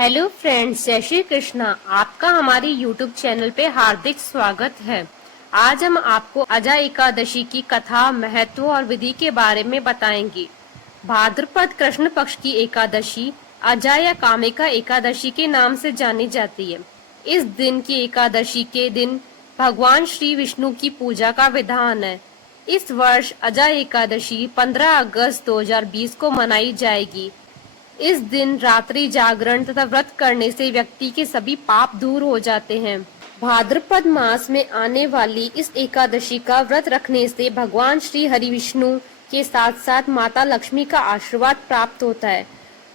Hello friends, जय श्री कृष्णा। आपका हमारे यूट्यूब चैनल पे हार्दिक स्वागत है। आज हम आपको अजा एकादशी की कथा, महत्व और विधि के बारे में बताएंगे। भाद्रपद कृष्ण पक्ष की एकादशी अजा या कामिका एकादशी के नाम से जानी जाती है। इस दिन की एकादशी के दिन भगवान श्री विष्णु की पूजा का विधान है। इस वर्ष अजा एकादशी 15 अगस्त 2020 को मनाई जाएगी। इस दिन रात्रि जागरण तथा व्रत करने से व्यक्ति के सभी पाप दूर हो जाते हैं। भाद्रपद मास में आने वाली इस एकादशी का व्रत रखने से भगवान श्री हरि विष्णु के साथ साथ माता लक्ष्मी का आशीर्वाद प्राप्त होता है।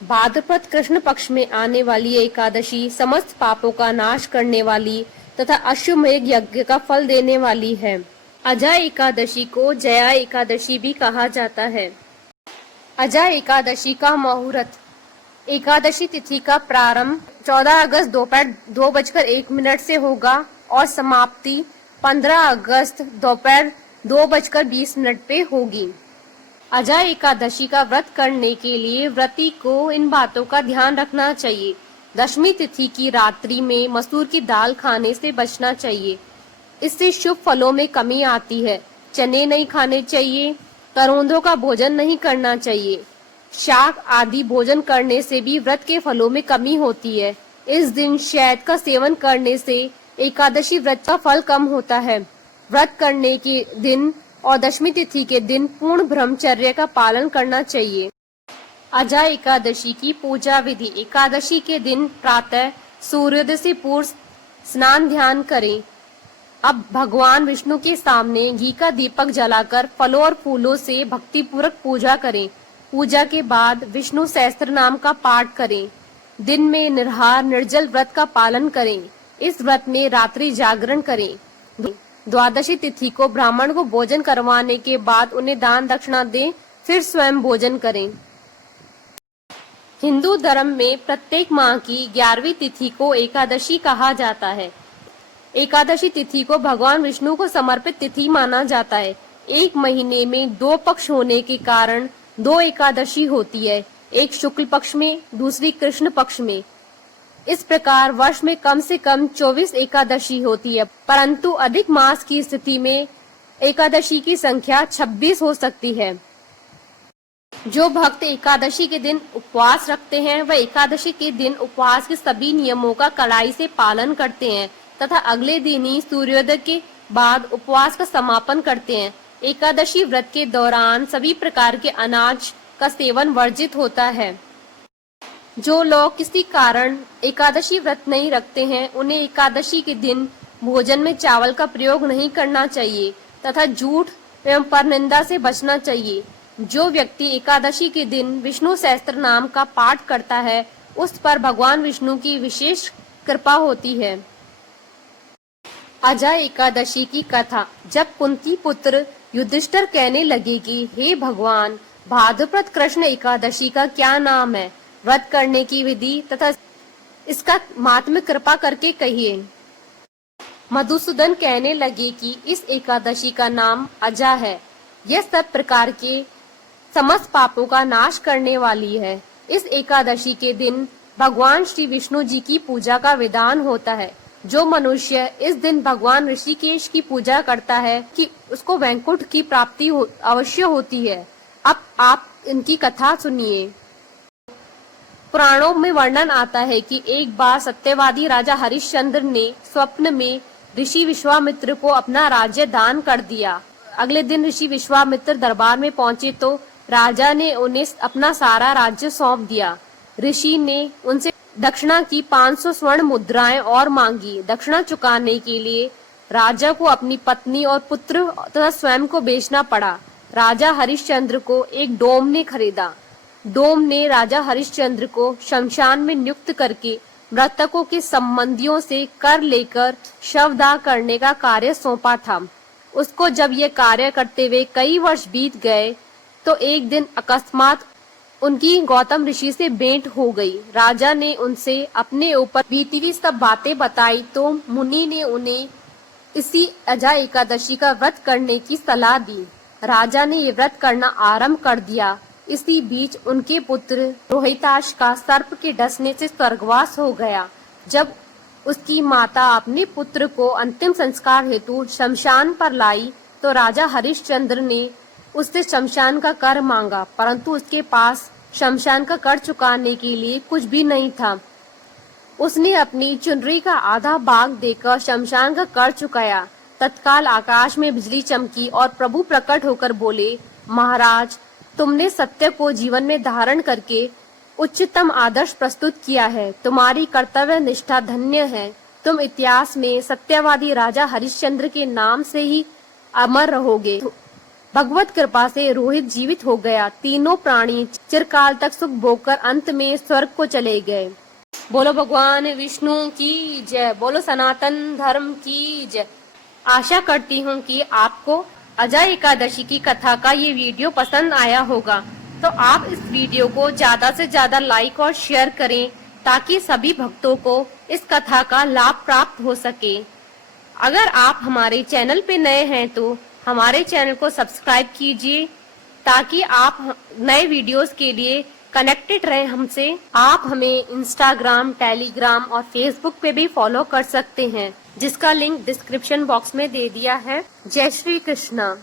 भाद्रपद कृष्ण पक्ष में आने वाली एकादशी समस्त पापों का नाश करने वाली तथा अश्वमेध यज्ञ का फल देने वाली है। अजा एकादशी को जया एकादशी भी कहा जाता है। अजा एकादशी का मुहूर्त। एकादशी तिथि का प्रारंभ 14 अगस्त दोपहर 2:01 से होगा और समाप्ति 15 अगस्त दोपहर 2:20 पे होगी। अजा एकादशी का व्रत करने के लिए व्रती को इन बातों का ध्यान रखना चाहिए। दशमी तिथि की रात्रि में मसूर की दाल खाने से बचना चाहिए, इससे शुभ फलों में कमी आती है। चने नहीं खाने चाहिए, करौंदों का भोजन नहीं करना चाहिए। शाक आदि भोजन करने से भी व्रत के फलों में कमी होती है। इस दिन शहद का सेवन करने से एकादशी व्रत का फल कम होता है। व्रत करने के दिन और दशमी तिथि के दिन पूर्ण ब्रह्मचर्य का पालन करना चाहिए। अजा एकादशी की पूजा विधि। एकादशी के दिन प्रातः सूर्योदय से पूर्व स्नान ध्यान करें। अब भगवान विष्णु के सामने घी का दीपक जलाकर फलों और फूलों से भक्तिपूर्वक पूजा करें। पूजा के बाद विष्णु सहस्त्र नाम का पाठ करें। दिन में निराहार निर्जल व्रत का पालन करें। इस व्रत में रात्रि जागरण करें। द्वादशी तिथि को ब्राह्मण को भोजन करवाने के बाद उन्हें दान दक्षिणा दें, फिर स्वयं भोजन करें। हिंदू धर्म में प्रत्येक माह की 11वीं तिथि को एकादशी कहा जाता है। एकादशी तिथि को भगवान विष्णु को समर्पित तिथि माना जाता है। एक महीने में 2 पक्ष होने के कारण 2 एकादशी होती है, एक शुक्ल पक्ष में, दूसरी कृष्ण पक्ष में। इस प्रकार वर्ष में कम से कम 24 एकादशी होती है, परंतु अधिक मास की स्थिति में एकादशी की संख्या 26 हो सकती है। जो भक्त एकादशी के दिन उपवास रखते हैं वह एकादशी के दिन उपवास के सभी नियमों का कड़ाई से पालन करते हैं तथा अगले दिन ही सूर्योदय के बाद उपवास का समापन करते हैं। एकादशी व्रत के दौरान सभी प्रकार के अनाज का सेवन वर्जित होता है। जो लोग किसी कारण एकादशी व्रत नहीं रखते हैं उन्हें एकादशी के दिन भोजन में चावल का प्रयोग नहीं करना चाहिए तथा झूठ एवं परनिंदा से बचना चाहिए। जो व्यक्ति एकादशी के दिन विष्णु सहस्त्र नाम का पाठ करता है उस पर भगवान विष्णु की विशेष कृपा होती है। अजा एकादशी की कथा। जब कुंती पुत्र युधिष्ठिर कहने लगे कि हे भगवान, भाद्रपद कृष्ण एकादशी का क्या नाम है, व्रत करने की विधि तथा इसका महात्म्य कृपा करके कहिए। मधुसूदन कहने लगे कि इस एकादशी का नाम अजा है। यह सब प्रकार के समस्त पापों का नाश करने वाली है। इस एकादशी के दिन भगवान श्री विष्णु जी की पूजा का विधान होता है। जो मनुष्य इस दिन भगवान ऋषिकेश की पूजा करता है कि उसको वैकुंठ की प्राप्ति अवश्य होती है। अब आप इनकी कथा सुनिए। पुराणों में वर्णन आता है कि एक बार सत्यवादी राजा हरिश्चंद्र ने स्वप्न में ऋषि विश्वामित्र को अपना राज्य दान कर दिया। अगले दिन ऋषि विश्वामित्र दरबार में पहुंचे तो राजा ने उन्हें अपना सारा राज्य सौंप दिया। ऋषि ने उनसे दक्षिणा की 500 स्वर्ण मुद्राएं और मांगी। दक्षिणा चुकाने के लिए राजा को अपनी पत्नी और पुत्र तथा स्वयं को बेचना पड़ा। राजा हरिश्चंद्र को एक डोम ने खरीदा। डोम ने राजा हरिश्चंद्र को शमशान में नियुक्त करके मृतकों के संबंधियों से कर लेकर शवदाह करने का कार्य सौंपा था। उसको जब ये कार्य करते हुए कई वर्ष बीत गए तो एक दिन अकस्मात उनकी गौतम ऋषि से भेंट हो गई। राजा ने उनसे अपने ऊपर बीती हुई सब बातें बताई तो मुनि ने उन्हें इसी अजा एकादशी का व्रत करने की सलाह दी। राजा ने ये व्रत करना आरंभ कर दिया। इसी बीच उनके पुत्र रोहिताश का सर्प के डसने से स्वर्गवास हो गया। जब उसकी माता अपने पुत्र को अंतिम संस्कार हेतु शमशान पर लाई तो राजा हरिश्चंद्र ने उससे शमशान का कर मांगा, परंतु उसके पास शमशान का कर चुकाने के लिए कुछ भी नहीं था। उसने अपनी चुनरी का आधा भाग देकर शमशान का कर चुकाया। तत्काल आकाश में बिजली चमकी और प्रभु प्रकट होकर बोले, महाराज, तुमने सत्य को जीवन में धारण करके उच्चतम आदर्श प्रस्तुत किया है। तुम्हारी कर्तव्य निष्ठा धन्य है। तुम इतिहास में सत्यवादी राजा हरिश्चंद्र के नाम से ही अमर रहोगे। भगवत कृपा से रोहित जीवित हो गया। तीनों प्राणी चिरकाल तक सुख भोगकर अंत में स्वर्ग को चले गए। बोलो भगवान विष्णु की जय। बोलो सनातन धर्म की जय। आशा करती हूँ कि आपको अजय एकादशी की कथा का ये वीडियो पसंद आया होगा, तो आप इस वीडियो को ज्यादा से ज्यादा लाइक और शेयर करें ताकि सभी भक्तों को इस कथा का लाभ प्राप्त हो सके। अगर आप हमारे चैनल पे नए हैं तो हमारे चैनल को सब्सक्राइब कीजिए ताकि आप नए वीडियोस के लिए कनेक्टेड रहें हमसे। आप हमें इंस्टाग्राम, टेलीग्राम और फेसबुक पे भी फॉलो कर सकते हैं, जिसका लिंक डिस्क्रिप्शन बॉक्स में दे दिया है। जय श्री कृष्णा।